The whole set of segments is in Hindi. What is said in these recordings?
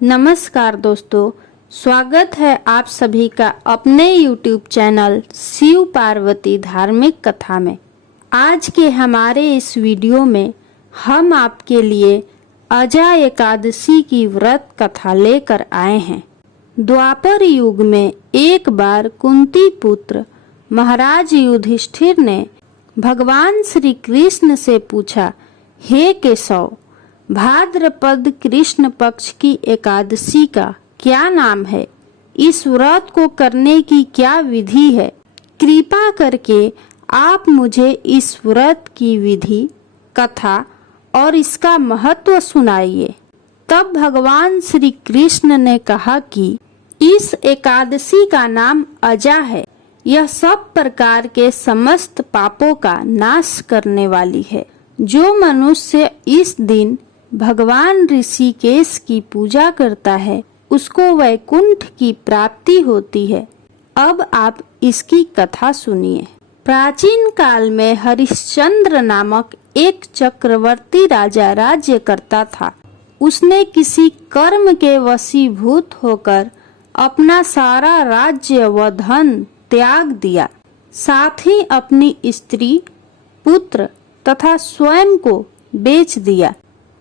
नमस्कार दोस्तों, स्वागत है आप सभी का अपने YouTube चैनल शिव पार्वती धार्मिक कथा में। आज के हमारे इस वीडियो में हम आपके लिए अजा एकादशी की व्रत कथा लेकर आए हैं। द्वापर युग में एक बार कुंती पुत्र महाराज युधिष्ठिर ने भगवान श्री कृष्ण से पूछा, हे केशव, भाद्रपद कृष्ण पक्ष की एकादशी का क्या नाम है? इस व्रत को करने की क्या विधि है? कृपा करके आप मुझे इस व्रत की विधि, कथा और इसका महत्व सुनाइए। तब भगवान श्री कृष्ण ने कहा कि इस एकादशी का नाम अजा है। यह सब प्रकार के समस्त पापों का नाश करने वाली है। जो मनुष्य इस दिन भगवान ऋषिकेश की पूजा करता है, उसको वैकुंठ की प्राप्ति होती है। अब आप इसकी कथा सुनिए। प्राचीन काल में हरिश्चंद्र नामक एक चक्रवर्ती राजा राज्य करता था। उसने किसी कर्म के वशीभूत होकर अपना सारा राज्य व धन त्याग दिया, साथ ही अपनी स्त्री, पुत्र तथा स्वयं को बेच दिया।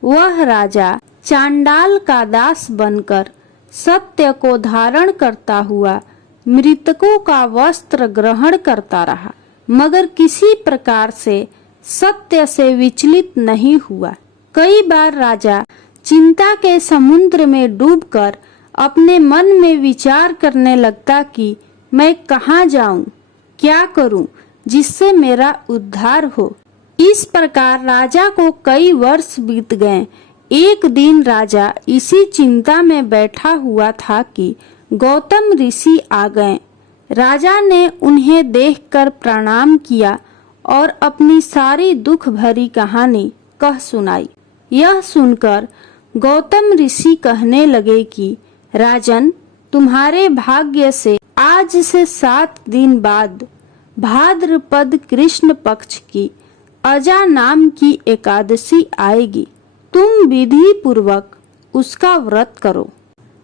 वह राजा चांडाल का दास बनकर सत्य को धारण करता हुआ मृतकों का वस्त्र ग्रहण करता रहा, मगर किसी प्रकार से सत्य से विचलित नहीं हुआ। कई बार राजा चिंता के समुद्र में डूबकर अपने मन में विचार करने लगता कि मैं कहाँ जाऊं, क्या करूं जिससे मेरा उद्धार हो। इस प्रकार राजा को कई वर्ष बीत गए। एक दिन राजा इसी चिंता में बैठा हुआ था कि गौतम ऋषि आ गए। राजा ने उन्हें देखकर प्रणाम किया और अपनी सारी दुख भरी कहानी कह सुनाई। यह सुनकर गौतम ऋषि कहने लगे कि राजन, तुम्हारे भाग्य से आज से 7 दिन बाद भाद्रपद कृष्ण पक्ष की अजा नाम की एकादशी आएगी। तुम विधि पूर्वक उसका व्रत करो।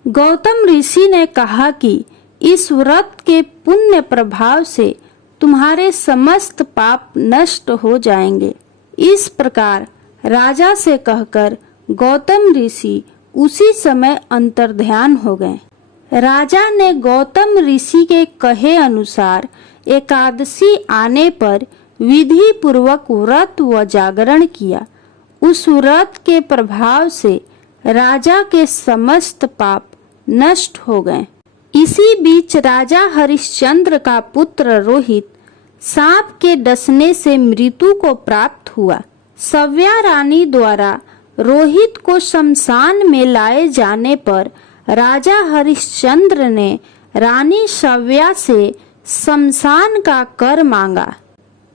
गौतम ऋषि ने कहा कि इस व्रत के पुण्य प्रभाव से तुम्हारे समस्त पाप नष्ट हो जाएंगे। इस प्रकार राजा से कहकर गौतम ऋषि उसी समय अंतर्ध्यान हो गए। राजा ने गौतम ऋषि के कहे अनुसार एकादशी आने पर विधि पूर्वक व्रत व जागरण किया। उस व्रत के प्रभाव से राजा के समस्त पाप नष्ट हो गए। इसी बीच राजा हरिश्चंद्र का पुत्र रोहित सांप के डसने से मृत्यु को प्राप्त हुआ। सव्या रानी द्वारा रोहित को शमशान में लाए जाने पर राजा हरिश्चंद्र ने रानी सव्या से शमशान का कर मांगा,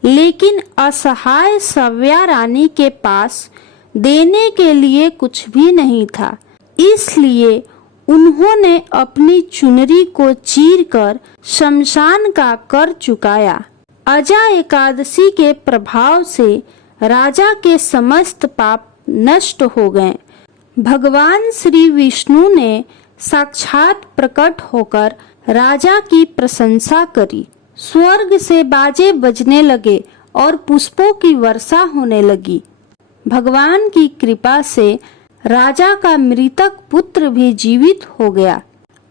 लेकिन असहाय सव्या रानी के पास देने के लिए कुछ भी नहीं था। इसलिए उन्होंने अपनी चुनरी को चीरकर शमशान का कर चुकाया। अजा एकादशी के प्रभाव से राजा के समस्त पाप नष्ट हो गए। भगवान श्री विष्णु ने साक्षात प्रकट होकर राजा की प्रशंसा करी। स्वर्ग से बाजे बजने लगे और पुष्पों की वर्षा होने लगी। भगवान की कृपा से राजा का मृतक पुत्र भी जीवित हो गया।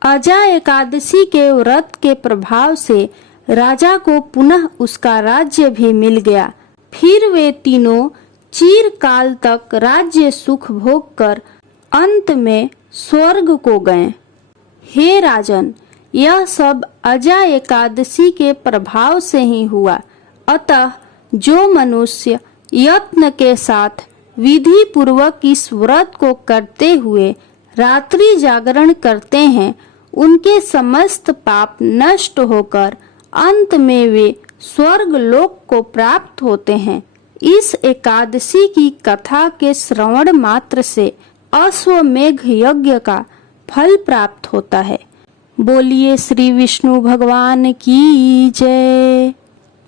अजा एकादशी के व्रत के प्रभाव से राजा को पुनः उसका राज्य भी मिल गया। फिर वे तीनों चिरकाल तक राज्य सुख भोग कर अंत में स्वर्ग को गए। हे राजन, यह सब अजा एकादशी के प्रभाव से ही हुआ। अतः जो मनुष्य यत्न के साथ विधि पूर्वक इस व्रत को करते हुए रात्रि जागरण करते हैं, उनके समस्त पाप नष्ट होकर अंत में वे स्वर्ग लोक को प्राप्त होते हैं। इस एकादशी की कथा के श्रवण मात्र से अश्वमेघ यज्ञ का फल प्राप्त होता है। बोलिए श्री विष्णु भगवान की जय।